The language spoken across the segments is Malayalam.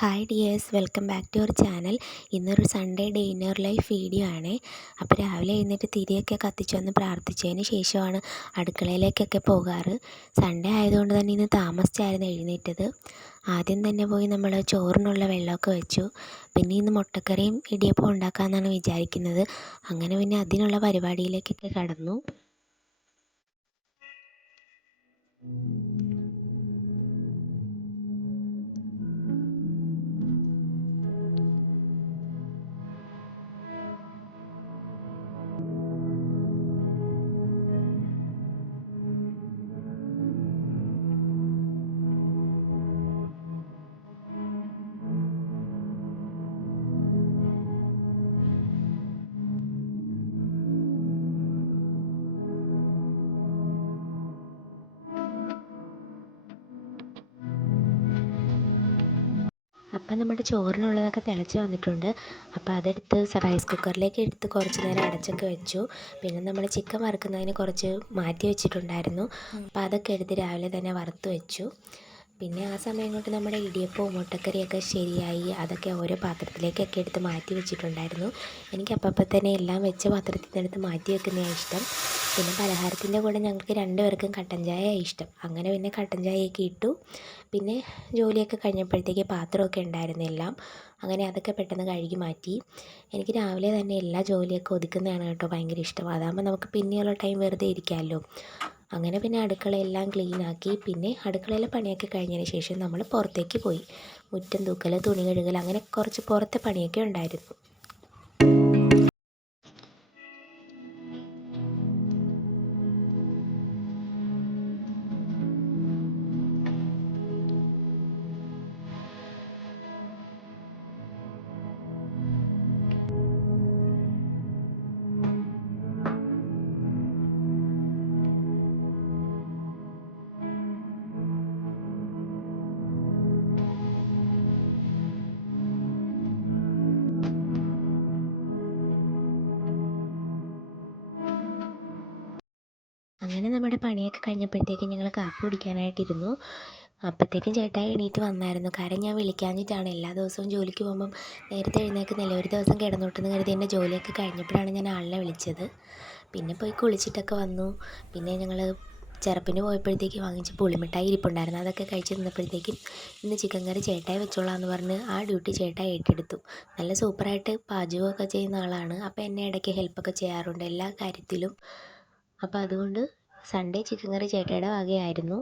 Hi dears, welcome back to our channel. ഇന്നൊരു Sunday day in your life video ആണ്. അപ്പോൾ രാവിലെ എഴുന്നേറ്റ് തിരിയൊക്കെ കത്തിച്ച് വന്ന് പ്രാർത്ഥിച്ചതിന് ശേഷമാണ് അടുക്കളയിലേക്കൊക്കെ പോകാറ്. സൺഡേ ആയതുകൊണ്ട് തന്നെ ഇന്ന് താമസിച്ചായിരുന്നു എഴുന്നേറ്റത്. ആദ്യം തന്നെ പോയി നമ്മൾ ചോറിനുള്ള വെള്ളമൊക്കെ വെച്ചു. പിന്നെ ഇന്ന് മുട്ടക്കറിയും ഇടിയപ്പം ഉണ്ടാക്കാമെന്നാണ് വിചാരിക്കുന്നത്. അങ്ങനെ പിന്നെ അതിനുള്ള പരിപാടിയിലേക്കൊക്കെ കടന്നു. അപ്പം നമ്മുടെ ചോറിനുള്ളതൊക്കെ തിളച്ച് വന്നിട്ടുണ്ട്. അപ്പോൾ അതെടുത്ത് റൈസ് കുക്കറിലേക്ക് എടുത്ത് കുറച്ച് നേരം അടച്ചൊക്കെ വെച്ചു. പിന്നെ നമ്മൾ ചിക്കൻ വറുക്കുന്നതിന് കുറച്ച് മാറ്റി വെച്ചിട്ടുണ്ടായിരുന്നു. അപ്പോൾ അതൊക്കെ എടുത്ത് രാവിലെ തന്നെ വറുത്ത് വെച്ചു. പിന്നെ ആ സമയം കൊണ്ട് നമ്മുടെ ഇടിയപ്പവും മുട്ടക്കറിയൊക്കെ ശരിയായി. അതൊക്കെ ഓരോ പാത്രത്തിലേക്കൊക്കെ എടുത്ത് മാറ്റി വെച്ചിട്ടുണ്ടായിരുന്നു. എനിക്ക് അപ്പം തന്നെ എല്ലാം വെച്ച പാത്രത്തിൽ നിന്ന് എടുത്ത് മാറ്റി വെക്കുന്നതാണ് ഇഷ്ടം. പിന്നെ പലഹാരത്തിൻ്റെ കൂടെ ഞങ്ങൾക്ക് രണ്ടുപേർക്കും കട്ടൻ ചായ ഇഷ്ടം. അങ്ങനെ പിന്നെ കട്ടൻ ചായയൊക്കെ ഇട്ടു. പിന്നെ ജോലിയൊക്കെ കഴിഞ്ഞപ്പോഴത്തേക്ക് പാത്രമൊക്കെ ഉണ്ടായിരുന്നു എല്ലാം. അങ്ങനെ അതൊക്കെ പെട്ടെന്ന് കഴുകി മാറ്റി. എനിക്ക് രാവിലെ തന്നെ എല്ലാ ജോലിയൊക്കെ ഒതുക്കുന്നതാണ് കേട്ടോ ഭയങ്കര ഇഷ്ടം. അതാകുമ്പോൾ നമുക്ക് പിന്നെയുള്ള ടൈം വെറുതെ ഇരിക്കാമല്ലോ. അങ്ങനെ പിന്നെ അടുക്കളയെല്ലാം ക്ലീനാക്കി. പിന്നെ അടുക്കളയിലെ പണിയൊക്കെ കഴിഞ്ഞതിന് ശേഷം നമ്മൾ പുറത്തേക്ക് പോയി. മുറ്റം തൂക്കൽ, തുണി കഴുകൽ, അങ്ങനെ കുറച്ച് പുറത്തെ പണിയൊക്കെ ഉണ്ടായിരുന്നു. അങ്ങനെ നമ്മുടെ പണിയൊക്കെ കഴിഞ്ഞപ്പോഴത്തേക്കും ഞങ്ങൾ കാപ്പി കുടിക്കാനായിട്ടിരുന്നു. അപ്പോഴത്തേക്കും ചേട്ടായി എണീറ്റ് വന്നായിരുന്നു. കാര്യം ഞാൻ വിളിക്കാഞ്ഞിട്ടാണ്. എല്ലാ ദിവസവും ജോലിക്ക് പോകുമ്പം നേരത്തെ എഴുന്നേൽക്കുന്നില്ല. ഒരു ദിവസം കിടന്നോട്ടെന്ന് കരുതി എൻ്റെ ജോലിയൊക്കെ കഴിഞ്ഞപ്പോഴാണ് ഞാൻ ആളിനെ വിളിച്ചത്. പിന്നെ പോയി കുളിച്ചിട്ടൊക്കെ വന്നു. പിന്നെ ഞങ്ങൾ ചെറുപ്പിന് പോയപ്പോഴത്തേക്ക് വാങ്ങിച്ച് പുളിമിഠായി ഇരിപ്പുണ്ടായിരുന്നു. അതൊക്കെ കഴിച്ച് നിന്നപ്പോഴത്തേക്കും ഇന്ന് ചിക്കൻ കറി ചേട്ടായി വെച്ചോളാമെന്ന് പറഞ്ഞ് ആ ഡ്യൂട്ടി ചേട്ടായി ഏറ്റെടുത്തു. നല്ല സൂപ്പറായിട്ട് പാചകമൊക്കെ ചെയ്യുന്ന ആളാണ്. അപ്പോൾ എന്നെ ഇടയ്ക്ക് ഹെൽപ്പൊക്കെ ചെയ്യാറുണ്ട് എല്ലാ കാര്യത്തിലും. അപ്പോൾ അതുകൊണ്ട് സൺഡേ ചിക്കൻ കറി ചേട്ടായിയുടെ വകയായിരുന്നു.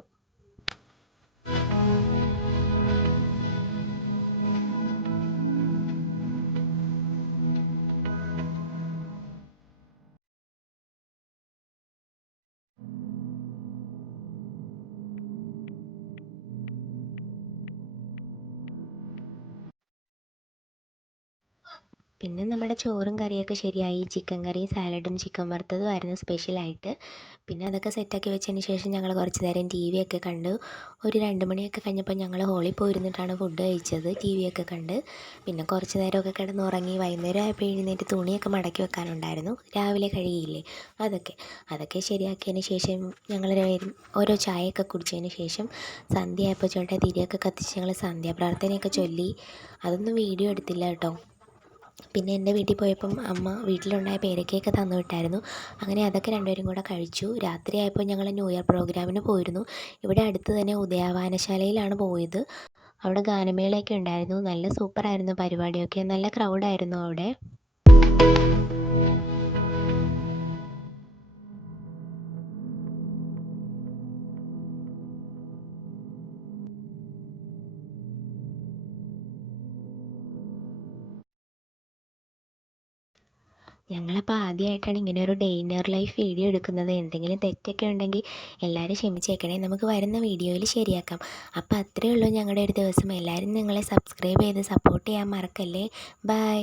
പിന്നെ നമ്മുടെ ചോറും കറിയൊക്കെ ശരിയായി. ചിക്കൻ കറിയും സാലഡും ചിക്കൻ വറുത്തതും ആയിരുന്നു സ്പെഷ്യലായിട്ട്. പിന്നെ അതൊക്കെ സെറ്റാക്കി വെച്ചതിന് ശേഷം ഞങ്ങൾ കുറച്ച് നേരം ടി വി ഒക്കെ കണ്ടു. ഒരു 2 മണിയൊക്കെ കഴിഞ്ഞപ്പോൾ ഞങ്ങൾ ഹോളിൽ പോയിരുന്നിട്ടാണ് ഫുഡ് കഴിച്ചത്. ടി വി ഒക്കെ കണ്ട് പിന്നെ കുറച്ച് നേരമൊക്കെ കിടന്നുറങ്ങി. വൈകുന്നേരം ആയപ്പോൾ എഴുന്നേറ്റ് തുണിയൊക്കെ മടക്കി വെക്കാനുണ്ടായിരുന്നു. രാവിലെ കഴുകിയില്ലേ, അതൊക്കെ ശരിയാക്കിയതിന് ശേഷം ഞങ്ങൾ ഓരോ ചായയൊക്കെ കുടിച്ചതിന് ശേഷം സന്ധ്യ ആയപ്പോൾ ചേട്ടാ തിരിയൊക്കെ കത്തിച്ച് ഞങ്ങൾ സന്ധ്യാപ്രാർത്ഥനയൊക്കെ ചൊല്ലി. അതൊന്നും വീഡിയോ എടുത്തില്ല കേട്ടോ. പിന്നെ എൻ്റെ വീട്ടിൽ പോയപ്പം അമ്മ വീട്ടിലുണ്ടായ പേരക്കയൊക്കെ തന്നു വിട്ടായിരുന്നു. അങ്ങനെ അതൊക്കെ രണ്ടുപേരും കൂടെ കഴിച്ചു. രാത്രിയായപ്പോൾ ഞങ്ങൾ ന്യൂ ഇയർ പ്രോഗ്രാമിന് പോയിരുന്നു. ഇവിടെ അടുത്ത് തന്നെ ഉദയവായനശാലയിലാണ് പോയത്. അവിടെ ഗാനമേളയൊക്കെ ഉണ്ടായിരുന്നു. നല്ല സൂപ്പറായിരുന്നു പരിപാടിയൊക്കെ. നല്ല ക്രൗഡായിരുന്നു അവിടെ. ഞങ്ങളപ്പോൾ ആദ്യമായിട്ടാണ് ഇങ്ങനെ ഒരു day in your life video എടുക്കുന്നത്. എന്തെങ്കിലും തെറ്റൊക്കെ ഉണ്ടെങ്കിൽ എല്ലാവരും ക്ഷമിച്ചേക്കണേ. നമുക്ക് വരുന്ന വീഡിയോയിൽ ശരിയാക്കാം. അപ്പോൾ അത്രയേ ഉള്ളൂ ഞങ്ങളുടെ ഒരു ദിവസം. എല്ലാവരും നിങ്ങളെ സബ്സ്ക്രൈബ് ചെയ്ത് സപ്പോർട്ട് ചെയ്യാൻ മറക്കല്ലേ. ബൈ.